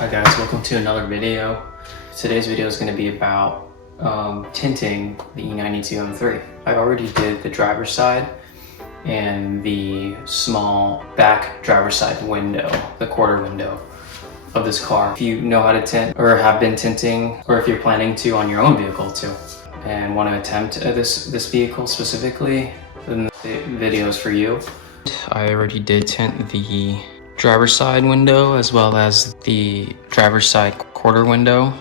Hi guys, welcome to another video. Today's video is going to be about tinting the E92 M3. I already did the driver's side and the small back driver's side window, the quarter window of this car. If you know how to tint or have been tinting, or if you're planning to on your own vehicle too, and want to attempt this vehicle specifically, then the video is for you. I already did tint the driver's side window as well as the driver's side quarter window.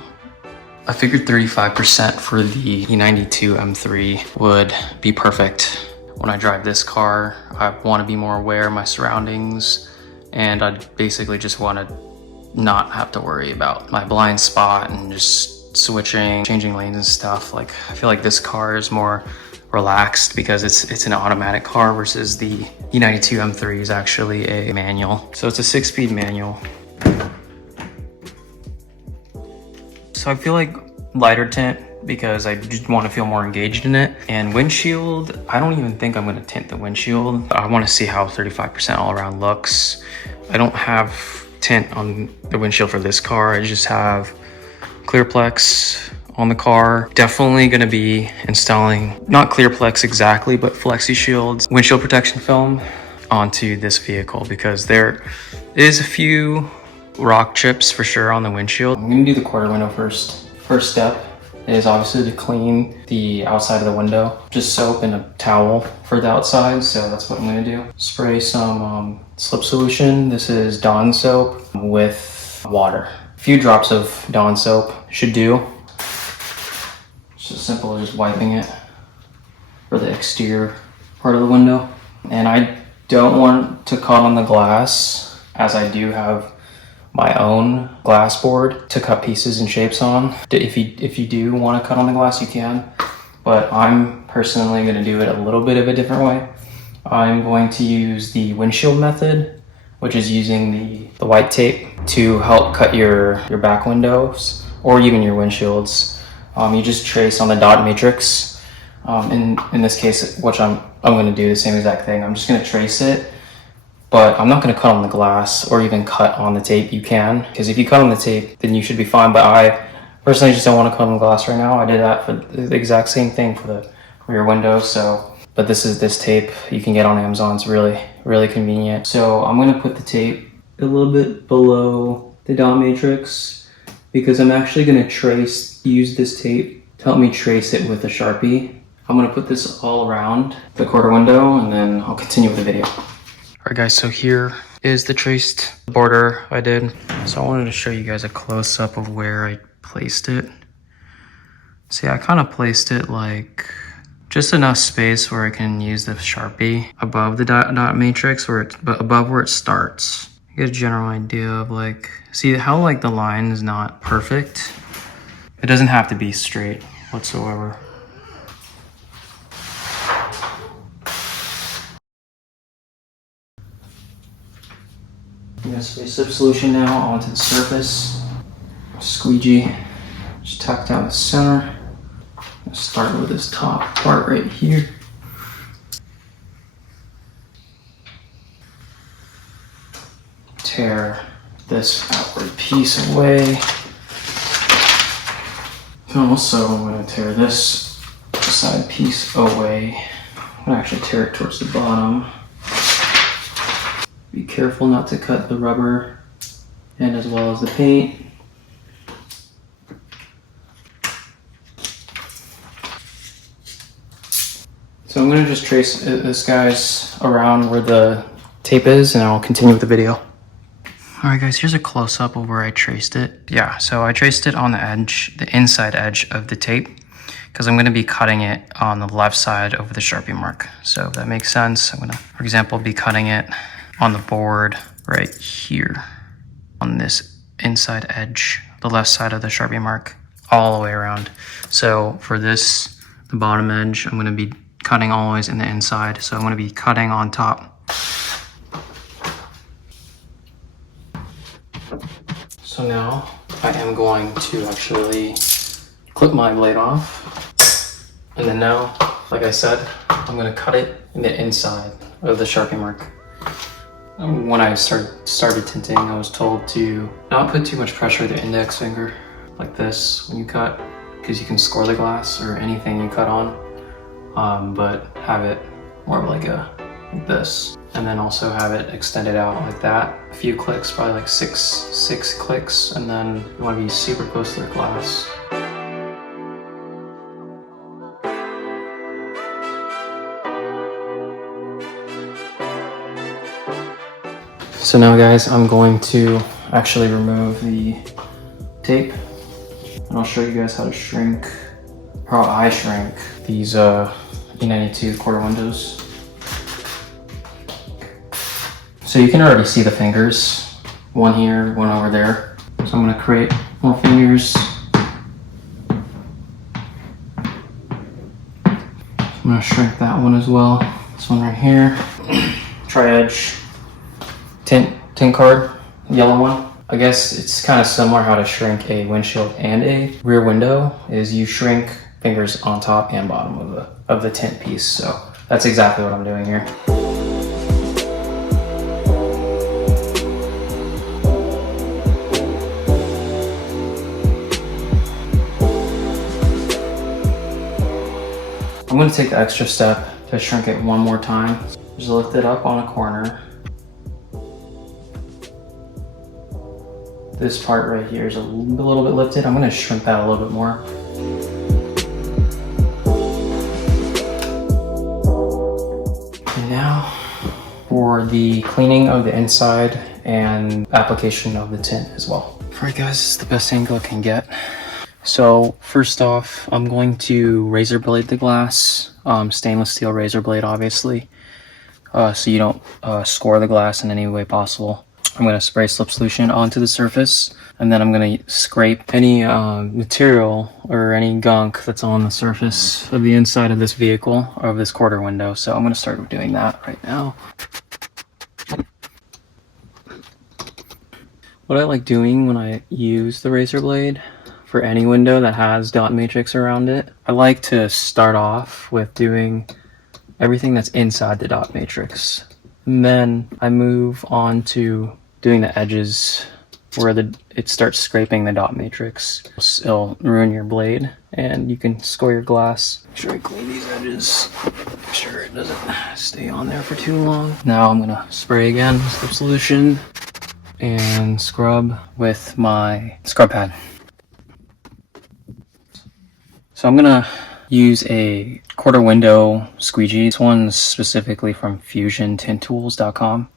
I figured 35% for the E92 M3 would be perfect. When I drive this car, I want to be more aware of my surroundings, and I basically just want to not have to worry about my blind spot and just switching, changing lanes and stuff. Like, I feel like this car is more relaxed because it's an automatic car versus the E92 M3 is actually a manual. So it's a 6-speed manual. So I feel like lighter tint because I just want to feel more engaged in it. And windshield, I don't even think I'm going to tint the windshield. I want to see how 35% all around looks. I don't have tint on the windshield for this car. I just have Clearplex on the car. Definitely going to be installing, not Clearplex exactly, but Flexi Shield's windshield protection film onto this vehicle because there is a few rock chips for sure on the windshield. I'm going to do the quarter window first. First step is obviously to clean the outside of the window. Just soap and a towel for the outside, so that's what I'm going to do. Spray some slip solution. This is Dawn soap with water. A few drops of Dawn soap should do. It's as simple as just wiping it for the exterior part of the window. And I don't want to cut on the glass, as I do have my own glass board to cut pieces and shapes on. If you do want to cut on the glass, you can, but I'm personally going to do it a little bit of a different way. I'm going to use the windshield method, which is using the white tape to help cut your back windows or even your windshields. You just trace on the dot matrix. In this case, which I'm going to do the same exact thing. I'm just going to trace it, but I'm not going to cut on the glass or even cut on the tape. You can, because if you cut on the tape, then you should be fine. But I personally just don't want to cut on the glass right now. I did that for the exact same thing for the rear window. So, but this tape you can get on Amazon. It's really convenient. So I'm going to put the tape a little bit below the dot matrix because I'm actually going to use this tape to help me trace it with a Sharpie. I'm going to put this all around the quarter window and then I'll continue with the video. Alright guys, so here is the traced border I did. So I wanted to show you guys a close-up of where I placed it. See, I kind of placed it like just enough space where I can use the Sharpie above the dot matrix, but above where it starts. You get a general idea of like, see how like the line is not perfect? It doesn't have to be straight whatsoever. I'm going to spray slip solution now onto the surface. Squeegee, just tack down the center. I'm start with this top part right here. Tear this outward piece away. And also I'm going to tear this side piece away. I'm going to actually tear it towards the bottom. Be careful not to cut the rubber and as well as the paint. So I'm going to just trace this guys around where the tape is and I'll continue with the video. Alright guys, here's a close-up of where I traced it. Yeah, so I traced it on the edge, the inside edge of the tape, because I'm going to be cutting it on the left side over the Sharpie mark. So if that makes sense, I'm going to, for example, be cutting it on the board right here on this inside edge, the left side of the Sharpie mark, all the way around. So for this, the bottom edge, I'm going to be cutting always in the inside. So I'm going to be cutting on top. So now I am going to actually clip my blade off. And then now, like I said, I'm going to cut it in the inside of the Sharpie mark. When I started tinting, I was told to not put too much pressure with the index finger, like this, when you cut, because you can score the glass or anything you cut on, but have it more of like this. And then also have it extended out like that. A few clicks, probably like six clicks, and then you want to be super close to the glass. So now guys, I'm going to actually remove the tape, and I'll show you guys how to shrink, how I shrink these E92 quarter windows. So you can already see the fingers, one here, one over there. So I'm gonna create more fingers. I'm gonna shrink that one as well. This one right here. Tri-edge tint card, yellow one. I guess it's kind of similar how to shrink a windshield and a rear window, is you shrink fingers on top and bottom of the tint piece. So that's exactly what I'm doing here. I'm going to take the extra step to shrink it one more time. Just lift it up on a corner. This part right here is a little bit lifted. I'm going to shrink that a little bit more. And now for the cleaning of the inside and application of the tint as well. All right guys, this is the best angle I can get. So first off, I'm going to razor blade the glass, stainless steel razor blade obviously, so you don't score the glass in any way possible. I'm going to spray slip solution onto the surface, and then I'm going to scrape any material or any gunk that's on the surface of the inside of this vehicle or of this quarter window. So I'm going to start doing that right now. What I like doing when I use the razor blade for any window that has dot matrix around it, I like to start off with doing everything that's inside the dot matrix. And then I move on to doing the edges where it starts scraping the dot matrix. It'll ruin your blade and you can score your glass. Make sure I clean these edges. Make sure it doesn't stay on there for too long. Now I'm gonna spray again, slip solution, and scrub with my scrub pad. So I'm gonna use a quarter window squeegee. This one's specifically from fusiontintools.com.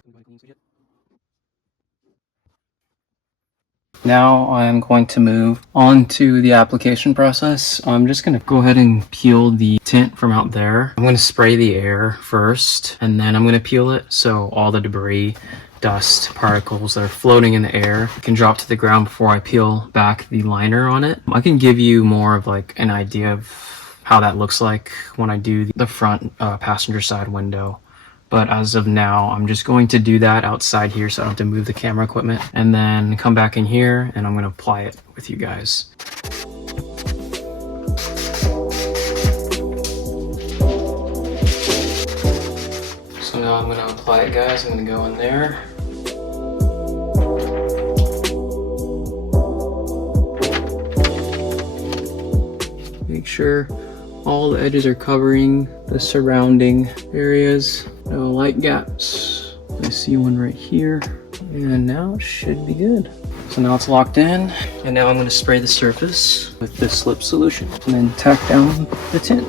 Now I'm going to move on to the application process. I'm just going to go ahead and peel the tint from out there. I'm going to spray the air first, and then I'm going to peel it so all the debris, dust, particles that are floating in the air can drop to the ground before I peel back the liner on it. I can give you more of like an idea of how that looks like when I do the front passenger side window. But as of now, I'm just going to do that outside here so I don't have to move the camera equipment, and then come back in here and I'm going to apply it with you guys. So now I'm going to apply it, guys. I'm going to go in there. Make sure all the edges are covering the surrounding areas. No light gaps. I see one right here. And now it should be good. So now it's locked in. And now I'm going to spray the surface with this slip solution and then tack down the tint.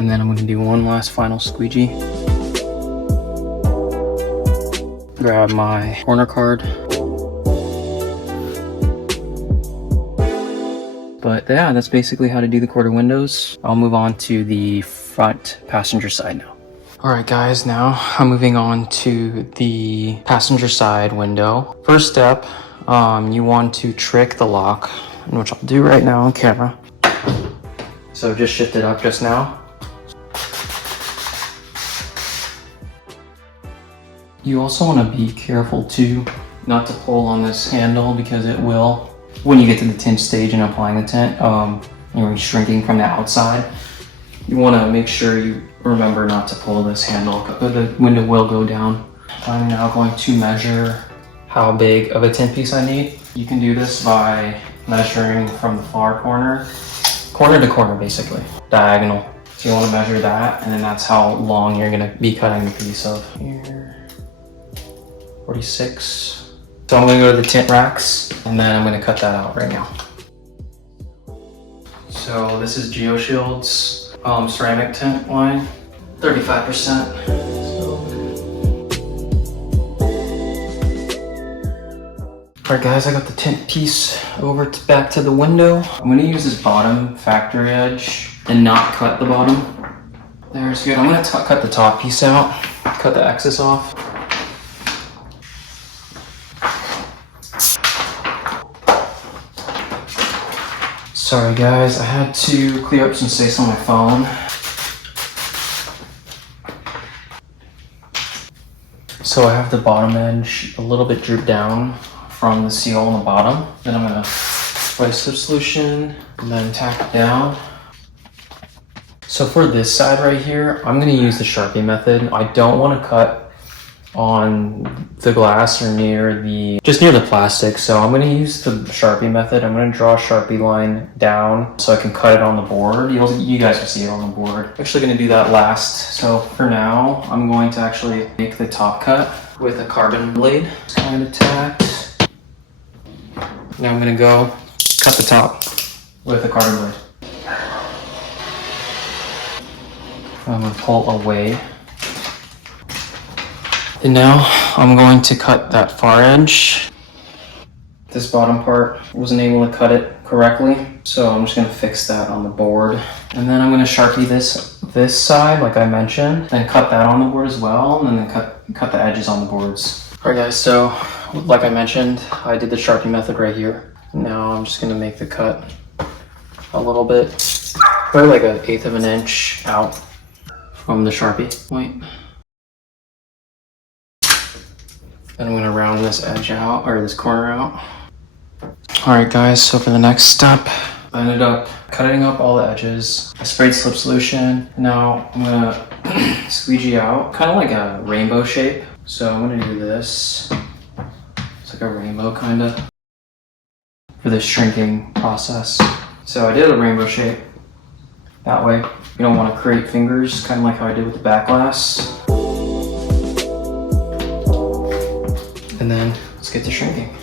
And then I'm going to do one last final squeegee. Grab my corner card. But yeah, that's basically how to do the quarter windows. I'll move on to the front passenger side now. All right guys, now I'm moving on to the passenger side window. First step, you want to trick the lock, which I'll do right now on camera. So just shift it up just now. You also want to be careful too, not to pull on this handle, because it will, when you get to the tint stage and applying the tint, and you're shrinking from the outside, you want to make sure you remember not to pull this handle, the window will go down. I'm now going to measure how big of a tint piece I need. You can do this by measuring from the far corner to corner basically, diagonal. So you want to measure that, and then that's how long you're going to be cutting the piece of. Here, 46. So I'm going to go to the tint racks, and then I'm going to cut that out right now. So this is GeoShield's ceramic tint line, 35%. Alright guys, I got the tint piece over back to the window. I'm going to use this bottom factory edge and not cut the bottom. There's good. I'm going to cut the top piece out, cut the excess off. Sorry guys, I had to clear up some space on my phone. So I have the bottom edge a little bit drooped down from the seal on the bottom. Then I'm gonna apply slip solution and then tack it down. So for this side right here, I'm gonna use the Sharpie method. I don't wanna cut on the glass or just near the plastic. So I'm gonna use the Sharpie method. I'm gonna draw a Sharpie line down so I can cut it on the board. You guys will see it on the board. I'm actually gonna do that last. So for now, I'm going to actually make the top cut with a carbon blade. It's kind of tacked. Now I'm gonna go cut the top with a carbon blade. I'm gonna pull away. And now I'm going to cut that far edge. This bottom part, wasn't able to cut it correctly, so I'm just gonna fix that on the board. And then I'm gonna Sharpie this side, like I mentioned, then cut that on the board as well, and then cut the edges on the boards. All right guys, so like I mentioned, I did the Sharpie method right here. Now I'm just gonna make the cut a little bit, probably like 1/8 of an inch out from the Sharpie point. Then I'm gonna round this edge out, or this corner out. All right guys, so for the next step, I ended up cutting up all the edges. I sprayed slip solution. Now I'm gonna squeegee out, kind of like a rainbow shape. So I'm gonna do this. It's like a rainbow kind of, for this shrinking process. So I did a rainbow shape. That way, you don't want to create fingers, kind of like how I did with the back glass. And then let's get to shrinking.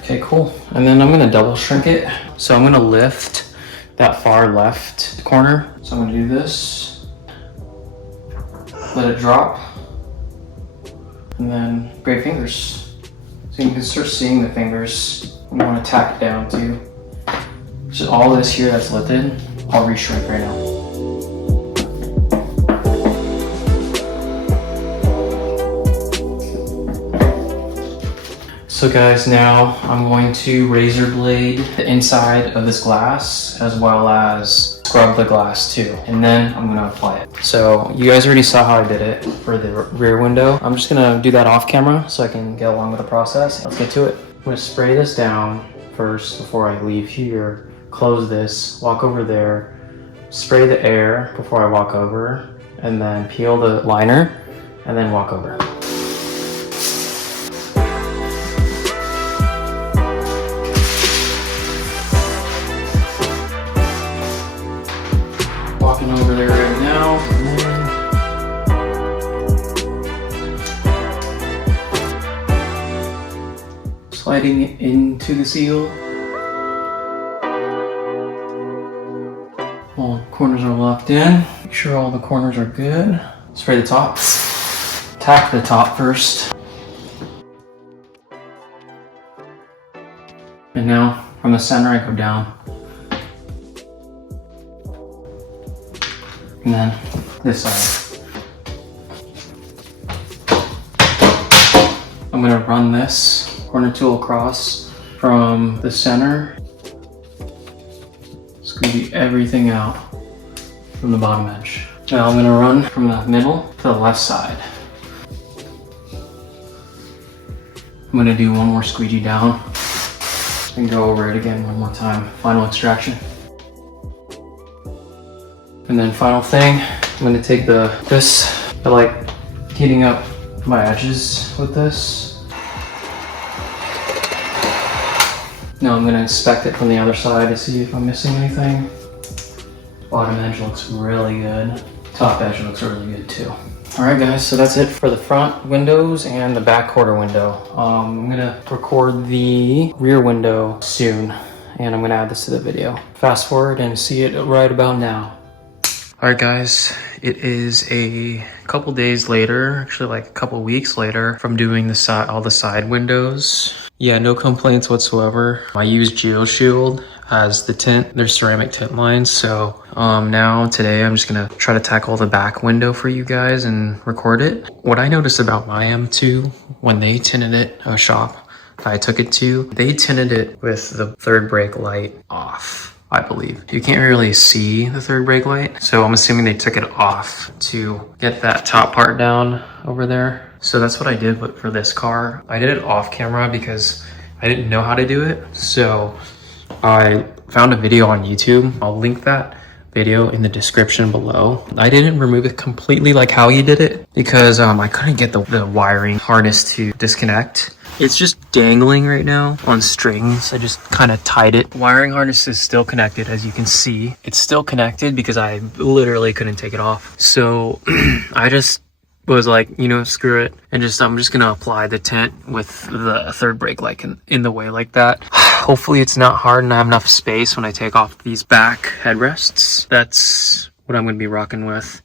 Okay, cool. And then I'm gonna double shrink it. So I'm gonna lift that far left corner. So I'm gonna do this, let it drop, and then grab fingers. So you can start seeing the fingers. You wanna tack it down too. So all this here that's lifted, I'll reshrink right now. So guys, now I'm going to razor blade the inside of this glass as well as scrub the glass too. And then I'm gonna apply it. So you guys already saw how I did it for the rear window. I'm just gonna do that off camera so I can get along with the process. Let's get to it. I'm gonna spray this down first before I leave here. Close this, walk over there, spray the air before I walk over, and then peel the liner, and then walk over. Walking over there right now. Sliding it into the seal. All the corners are locked in. Make sure all the corners are good. Spray the top. Tack the top first. And now from the center I go down. And then this side. I'm gonna run this corner tool across from the center. Squeeze everything out from the bottom edge. Now I'm gonna run from the middle to the left side. I'm gonna do one more squeegee down and go over it again one more time. Final extraction. And then final thing, I'm gonna take this, I like heating up my edges with this. Now I'm gonna inspect it from the other side to see if I'm missing anything. Bottom edge looks really good. Top edge looks really good too. All right guys, so that's it for the front windows and the back quarter window. I'm gonna record the rear window soon and I'm gonna add this to the video. Fast forward and see it right about now. All right guys, it is a couple days later, actually like a couple weeks later from doing all the side windows. Yeah, no complaints whatsoever. I use GeoShield as the tint, their ceramic tint lines. So now today I'm just gonna try to tackle the back window for you guys and record it. What I noticed about my M2 when they tinted it, a shop that I took it to, they tinted it with the third brake light off, I believe. You can't really see the third brake light, so I'm assuming they took it off to get that top part down over there. So that's what I did for this car. I did it off camera because I didn't know how to do it. So I found a video on YouTube. I'll link that video in the description below. I didn't remove it completely like how he did it because I couldn't get the wiring harness to disconnect. It's just dangling right now on strings. I just kind of tied it. Wiring harness is still connected, as you can see. It's still connected because I literally couldn't take it off. So I just was like, you know, screw it. And I'm just gonna apply the tint with the third brake light in the way like that. Hopefully it's not hard and I have enough space when I take off these back headrests. That's what I'm gonna be rocking with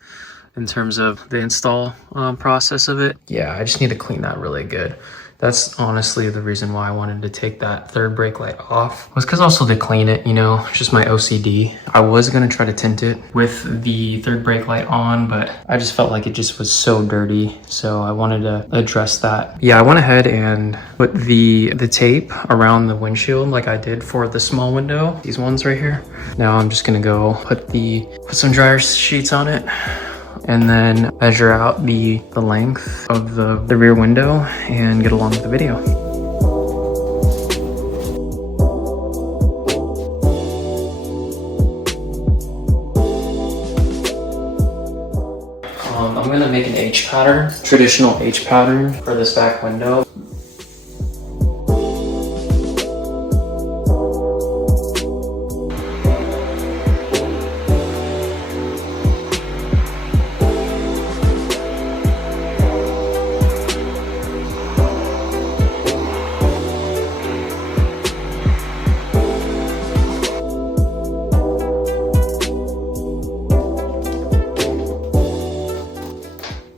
in terms of the install process of it. Yeah, I just need to clean that really good. That's honestly the reason why I wanted to take that third brake light off, was because also to clean it, you know, just my OCD. I was gonna try to tint it with the third brake light on, but I just felt like it just was so dirty. So I wanted to address that. Yeah, I went ahead and put the tape around the windshield like I did for the small window, these ones right here. Now I'm just gonna go put some dryer sheets on it, and then measure out the length of the rear window and get along with the video. I'm gonna make an H pattern, traditional H pattern for this back window.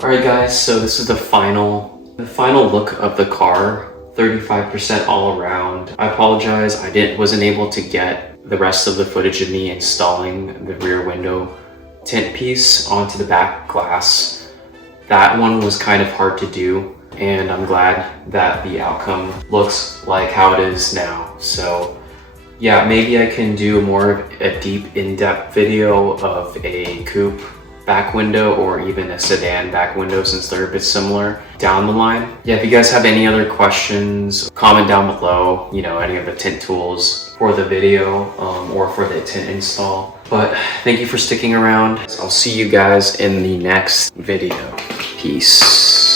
Alright guys, so this is the final look of the car, 35% all around. I apologize, I wasn't able to get the rest of the footage of me installing the rear window tint piece onto the back glass. That one was kind of hard to do, and I'm glad that the outcome looks like how it is now. So yeah, maybe I can do more of a deep in-depth video of a coupe back window or even a sedan back window, since they're a bit similar down the line. Yeah, if you guys have any other questions, comment down below, you know, any of the tint tools for the video or for the tint install. But thank you for sticking around. I'll see you guys in the next video. Peace.